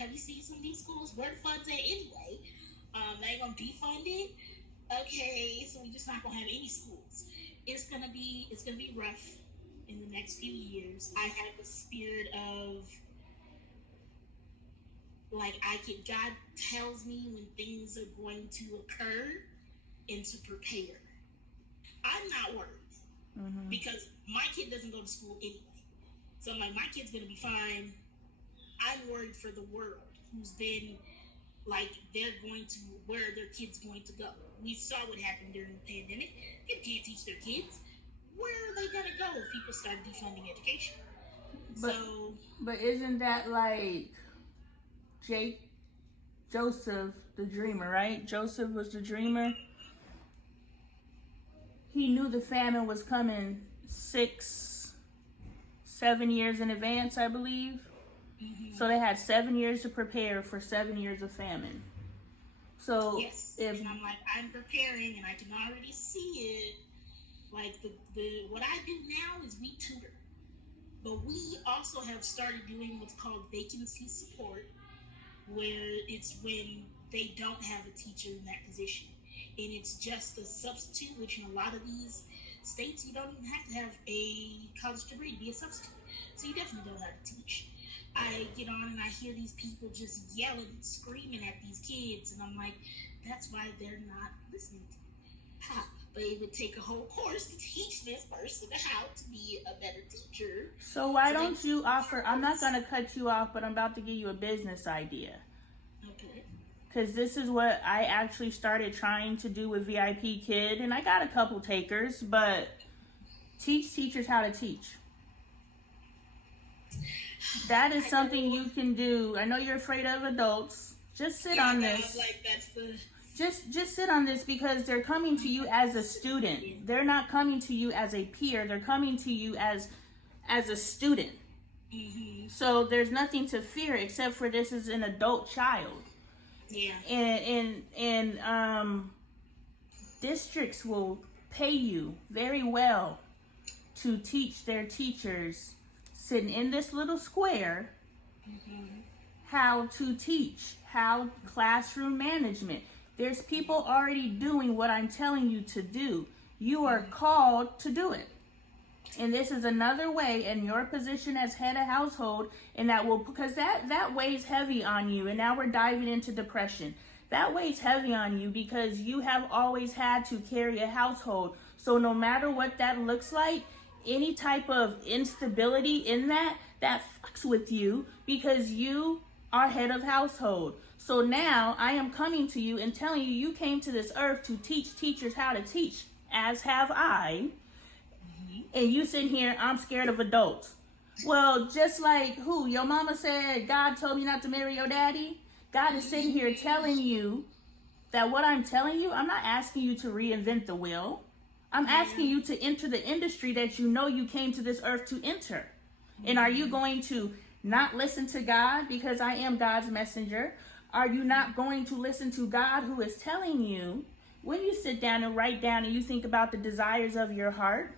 have you seen some of these schools? Where the funds at anyway? They gonna defund it. Okay, so we're just not gonna have any schools. It's gonna be rough in the next few years. I have a spirit of like God tells me when things are going to occur and to prepare. I'm not worried because my kid doesn't go to school anyway. So I'm like, my kid's gonna be fine. I'm worried for the world, who's been like where their kid's going to go. We saw what happened during the pandemic. People can't teach their kids. Where are they gonna go if people start defunding education? But isn't that like Joseph the dreamer, right? Joseph was the dreamer. He knew the famine was coming 6-7 years in advance, I believe. So they had 7 years to prepare for 7 years of famine. So yes, and I'm like, I'm preparing, and I can already see it. Like the what I do now is we tutor, but we also have started doing what's called vacancy support, where it's when they don't have a teacher in that position, and it's just a substitute. Which in a lot of these states, you don't even have to have a college degree to be a substitute, so you definitely don't have to teach. I get on and I hear these people just yelling and screaming at these kids, and I'm like, that's why they're not listening to me. How? But it would take a whole course to teach this person how to be a better teacher. So why don't you offer, I'm not going to cut you off, but I'm about to give you a business idea. Okay. Because this is what I actually started trying to do with VIP Kid, and I got a couple takers, but teach teachers how to teach. That is something you can do. I know you're afraid of adults. Just sit on this. Like that's the... Just sit on this, because they're coming to you as a student. They're not coming to you as a peer. They're coming to you as a student. So there's nothing to fear except for this is an adult child. Yeah. And districts will pay you very well to teach their teachers sitting in this little square how to teach, how classroom management. There's people already doing what I'm telling you to do. You are called to do it. And this is another way in your position as head of household, and that will, because that weighs heavy on you. And now we're diving into depression. That weighs heavy on you because you have always had to carry a household. So no matter what that looks like, any type of instability in that fucks with you, because you are head of household. So now I am coming to you and telling you, you came to this earth to teach teachers how to teach, as have I. And you sit here, I'm scared of adults. Well, just like who? Your mama said, God told me not to marry your daddy. God is sitting here telling you that what I'm telling you, I'm not asking you to reinvent the wheel. I'm asking you to enter the industry that you know you came to this earth to enter. And are you going to not listen to God because I am God's messenger? Are you not going to listen to God, who is telling you, when you sit down and write down and you think about the desires of your heart,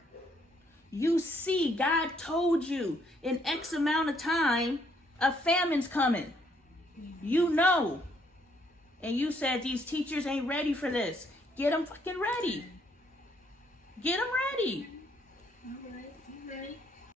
you see God told you in X amount of time a famine's coming. You know. And you said these teachers ain't ready for this. Get them fucking ready. Get them ready.